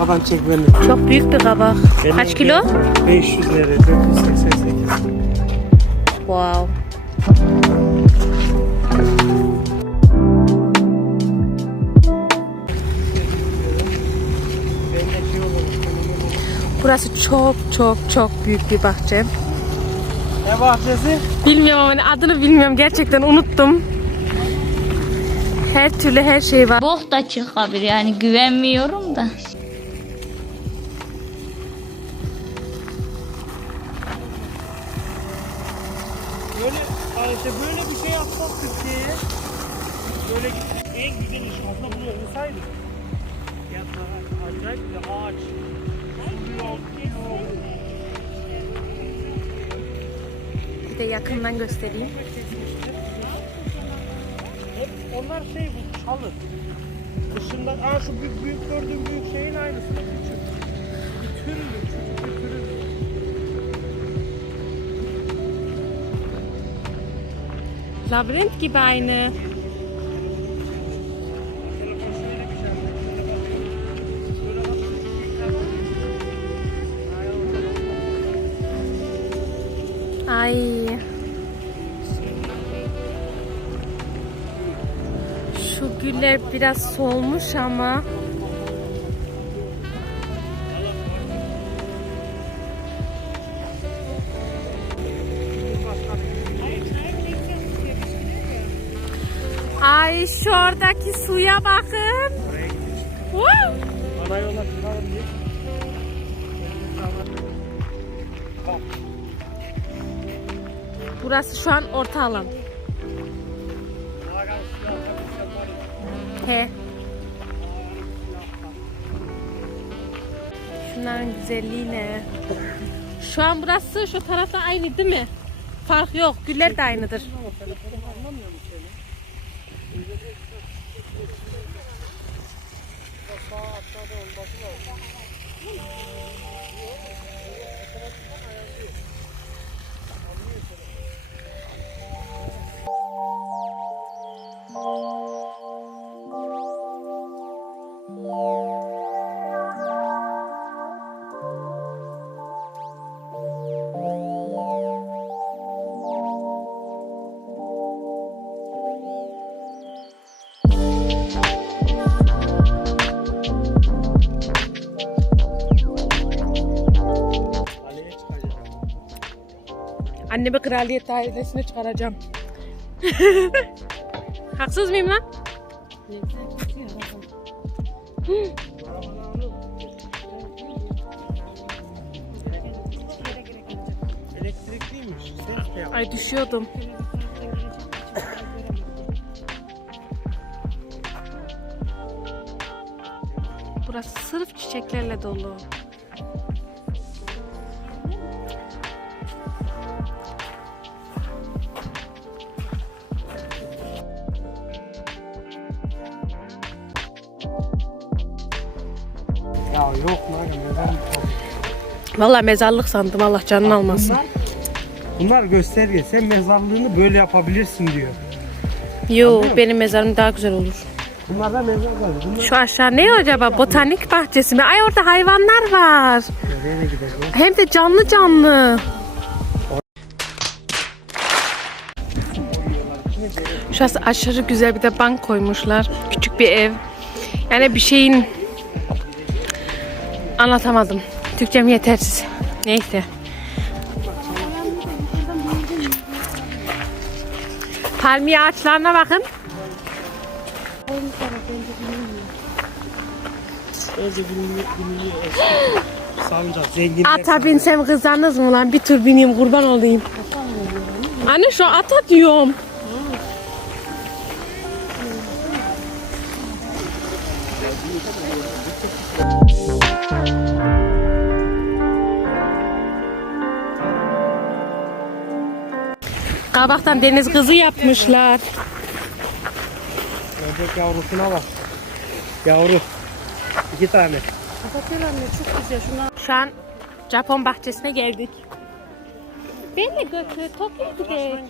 Arkadan çek beni. Çok büyük bir kabak. Kaç kilo? 500 lira. 488. Wow. Burası çok çok çok büyük bir bahçe. Ne bahçesi? Bilmiyorum ama adını bilmiyorum. Gerçekten unuttum. Her türlü her şey var. Bok da çıkabilir yani güvenmiyorum da. İşte böyle bir şey yapsak Türkiye'ye. Böyle en güzel iş aslında bunu olsaydı. Ya da acayip bir ağaç. Yiyor. Bir de yakından göstereyim. Hep onlar şey bu çalı. Dışından aa şu büyük, büyük gördüğün büyük şeyin aynısını küçük. Bir türlü küçük bir türlü. Labirent gibi aynı. Ay. Şu güller biraz solmuş ama. Ay şu oradaki suya bakın. Burası şu an orta alan. He. Şunların güzelliği ne? Şu an burası şu tarafta aynı değil mi? Fark yok. Güller de aynıdır. Kaleye Annemi kraliyet dairesine çıkaracağım. Haksız mıyım lan? Elektrikliymiş. Ay düşüyordum. Burası sırf çiçeklerle dolu. Yok lan neden? Vallahi mezarlık sandım Allah canını almasın. Bunlar, bunlar gösterge. Sen mezarlığını böyle yapabilirsin diyor. Yo benim mezarım daha güzel olur. Bunlar da mezar var. Bunlar Şu aşağı ne acaba? Botanik bahçesi mi? Ay orada hayvanlar var. nereye? Hem de canlı canlı. Şurası aşırı güzel bir de bank koymuşlar. Küçük bir ev. Yani bir şeyin anlatamadım. Türkçem yetersiz. Neyse. Palmiye ağaçlarına bakın. Ata binsem kızarınız mı lan? Bir tur bineyim kurban olayım. Anne şu ata diyorum. Kabaktan deniz kızı yapmışlar. Ördek yavrusuna bak. Yavru. İki tane. Şu an Japon bahçesine geldik. Beni de götür, Tokyo'ya gidelim.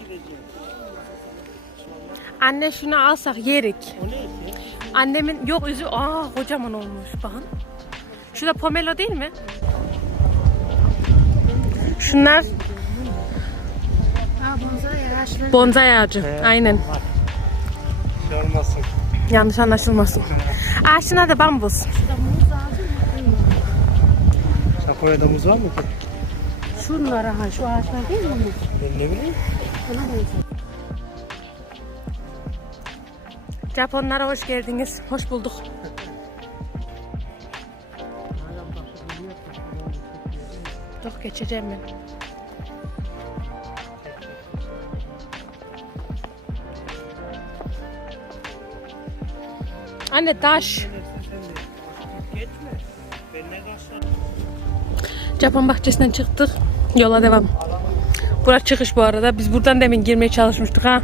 Anne şunu alsak yerik. Annemin yok üzü aa kocaman olmuş bakın. Şu da pomelo değil mi? Şunlar Ha bonsai ağaçları. bonsai ağacı. He. Aynen. Şey olmasın. Yanlış anlaşılmasın. Ağaçın adı bambus. Şurada muz ağacı mı? Japonya'da muz var mı ki? Şunlar ha şu ağaçlar değil mi muz? Ben ne bileyim. Ona benziyor. Japonlara hoş geldiniz. Hoş bulduk. Yok geçeceğim ben. Anne taş. Japon bahçesinden çıktık. Yola devam. Burası çıkış bu arada. Biz buradan demin girmeye çalışmıştık ha.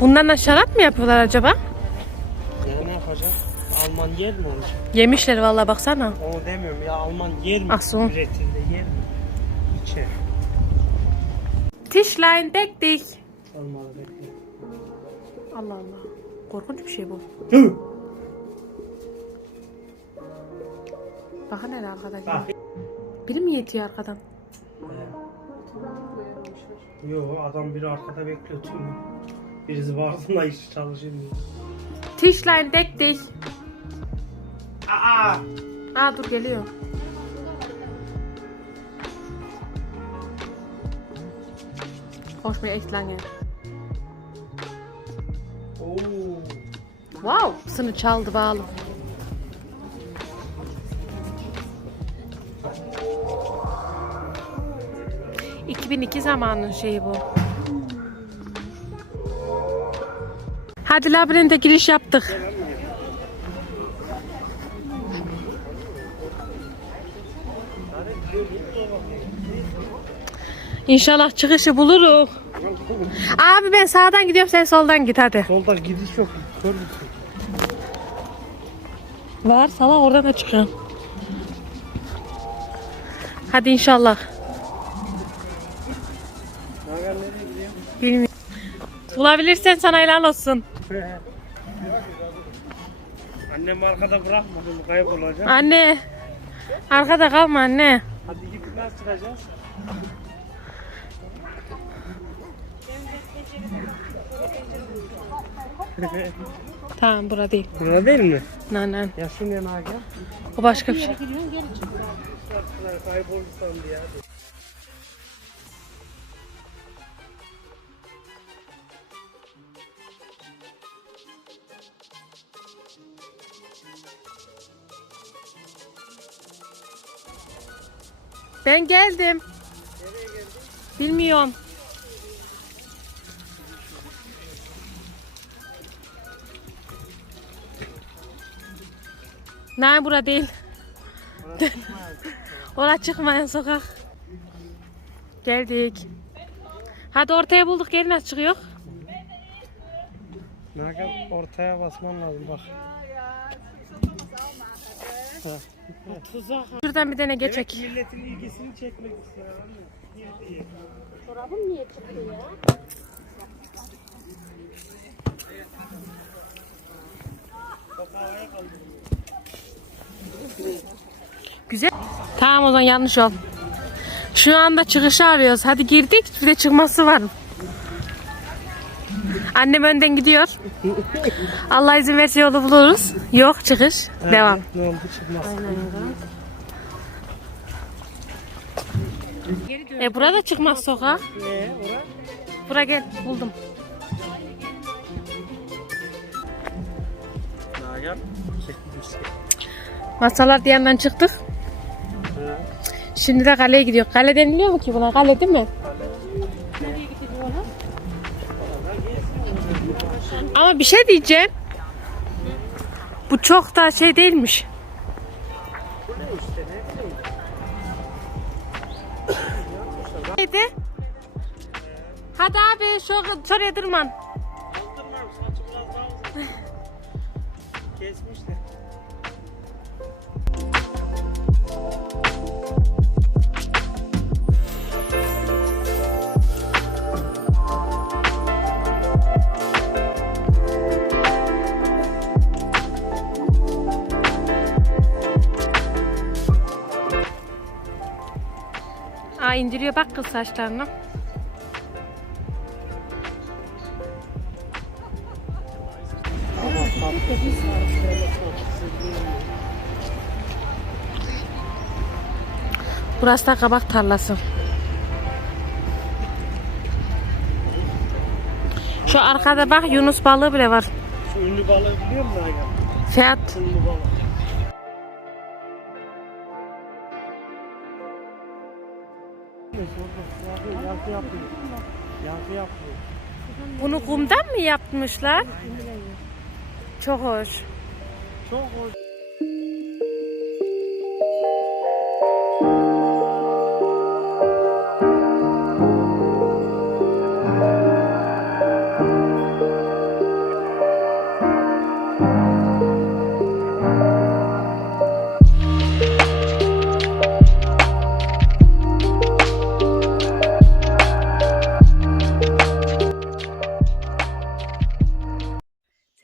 Bundan da şarap mı yapıyorlar acaba? Ne yapacak? Alman yer mi olacak? Yemişler vallahi baksana. Onu demiyorum ya Alman yer mi? Ah, so. Üretildi yer mi? İçer. Dich. Olmalı bekle. Allah Allah. Korkunç bir şey bu. Hı! Bakın hele arkada. Bak. Biri mi yetiyor arkadan? Yo adam biri arkada bekliyor tüm. Birisi varsın iş çalışayım diyor. Tischlein deck dich. Aa! Aa dur geliyor. Koş mir echt lange. Oo. Wow. Sını çaldı bağlı. ...2002 zamanın şeyi bu. Hadi labirente giriş yaptık. İnşallah çıkışı buluruz. Abi ben sağdan gidiyorum sen soldan git hadi. Solda gidiş yok. Kör? Var salak oradan da çıkın. Hadi inşallah. Bilmiyorum. Bulabilirsen sana helal olsun. Annem arkada bırakmadım kaybolacak. Anne. Arkada kalma anne. Hadi gidip nasıl çıkacağız? Tamam bura değil. Burada değil mi? Nan nan. Ya şimdi ne gel. O başka bir şey. Kayboldu sandı ya. Ben geldim. Bilmiyorum. Ne bura değil. Ora çıkmayan sokak. Geldik. Hadi ortaya bulduk. Gelin nasıl çıkıyor? Nagan ortaya basman lazım bak. Tuzak. Şuradan bir tane geçek. Milletin ilgisini çekmek istiyor. Çorabım niye çıktı ya? Bak havaya kaldı. Güzel. Tamam o zaman yanlış yol. Şu anda çıkışı arıyoruz. Hadi girdik. Bir de çıkması var. Annem önden gidiyor. Allah izin verirse yolu buluruz. Yok çıkış. Devam. Ne oldu çıkmaz. E burada çıkmaz sokak. Bura gel buldum. Masalar diyandan çıktık. Şimdi de kaleye gidiyor. Kale deniliyor mu ki buna? Kale değil mi? Ama bir şey diyeceğim. Bu çok da şey değilmiş. Neydi? Hadi abi şu şuraya tırman. Aa indiriyor bak kız saçlarını. Burası da kabak tarlası. Şu arkada bak Yunus balığı bile var. Şu ünlü balığı biliyor musun Aga? Fiyat Ünlü yapıyor. bunu kumdan mı yapmışlar? Çok hoş. Çok hoş.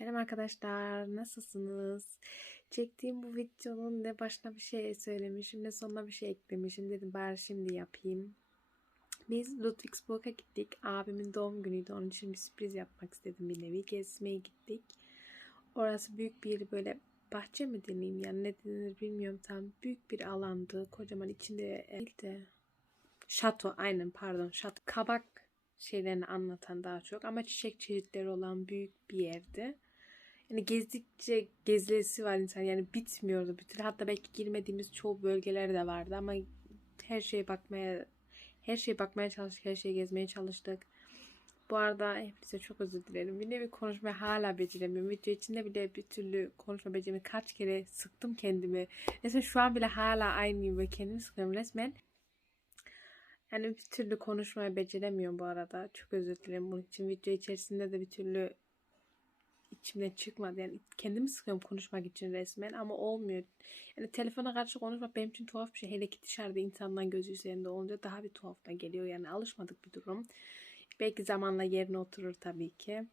Selam arkadaşlar, nasılsınız? Çektiğim bu videonun ne başına bir şey söylemişim ne sonuna bir şey eklemişim dedim bari şimdi yapayım. Biz Ludwigsburg'a gittik. Abimin doğum günüydü. Onun için bir sürpriz yapmak istedim bir nevi. Gezmeye gittik. Orası büyük bir böyle bahçe mi deneyim yani ne denir bilmiyorum tam. Büyük bir alandı. Kocaman içinde değil de şato aynen pardon şato. Kabak şeylerini anlatan daha çok ama çiçek çeşitleri olan büyük bir yerdi. Yani gezdikçe gezilesi var insan yani bitmiyordu. Bütün hatta belki girmediğimiz çoğu bölgeler de vardı ama her şeye bakmaya her şeye bakmaya çalıştık, her şeyi gezmeye çalıştık. Bu arada hepinize çok özür dilerim. Bir nevi konuşmayı hala beceremiyorum. Video içinde bile bir türlü konuşma becerimi kaç kere sıktım kendimi. Resmen şu an bile hala aynıyım ve kendimi sıkıyorum resmen. Yani bir türlü konuşmayı beceremiyorum bu arada. Çok özür dilerim bunun için. Video içerisinde de bir türlü içimden çıkmadı. Yani kendimi sıkıyorum konuşmak için resmen ama olmuyor. Yani telefona karşı konuşmak benim için tuhaf bir şey. Hele ki dışarıda insanların gözü üzerinde olunca daha bir tuhafına geliyor. Yani alışmadık bir durum. Belki zamanla yerine oturur tabii ki.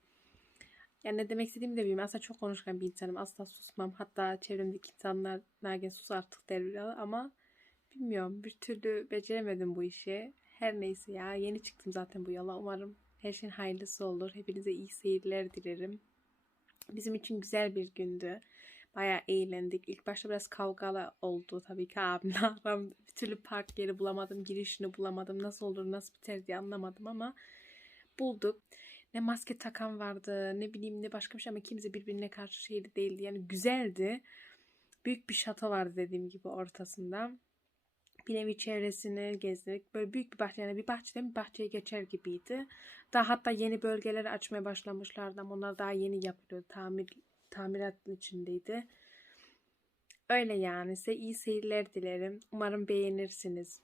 Yani ne demek istediğimi de bilmiyorum. Aslında çok konuşkan bir insanım. Asla susmam. Hatta çevremdeki insanlar Nagen sus artık der ama bilmiyorum. Bir türlü beceremedim bu işi. Her neyse ya. Yeni çıktım zaten bu yola. Umarım her şeyin hayırlısı olur. Hepinize iyi seyirler dilerim. Bizim için güzel bir gündü. Bayağı eğlendik. İlk başta biraz kavgalı oldu tabii ki abimle aramda. Bir türlü park yeri bulamadım. Girişini bulamadım. Nasıl olur nasıl biter diye anlamadım ama bulduk. Ne maske takan vardı ne bileyim ne başka bir şey ama kimse birbirine karşı şeydi değildi. Yani güzeldi. Büyük bir şato vardı dediğim gibi ortasında. Bir çevresini gezdik. Böyle büyük bir bahçe yani bir bahçeden bir bahçeye geçer gibiydi. Daha hatta yeni bölgeleri açmaya başlamışlardı ama onlar daha yeni yapılıyor. Tamir, tamirat içindeydi. Öyle yani size iyi seyirler dilerim. Umarım beğenirsiniz.